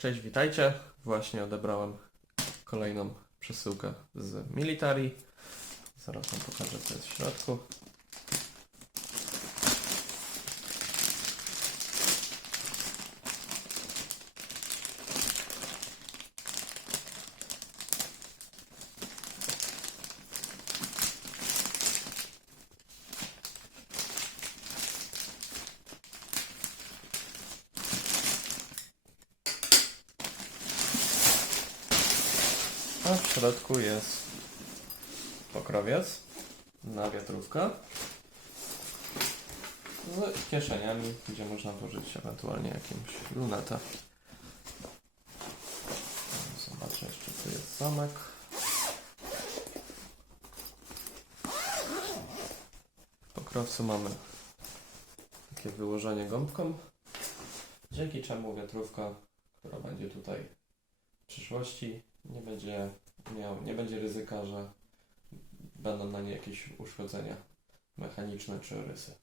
Cześć, witajcie. Właśnie odebrałem kolejną przesyłkę z Militari. Zaraz Wam pokażę, co jest w środku. A w środku jest pokrowiec na wiatrówkę z kieszeniami, gdzie można włożyć ewentualnie jakimś lunetę. Zobaczę jeszcze, tu jest zamek. W pokrowcu mamy takie wyłożenie gąbką, dzięki czemu wiatrówka, która będzie tutaj w przyszłości, nie będzie miał, nie będzie ryzyka, że będą na niej jakieś uszkodzenia mechaniczne czy rysy.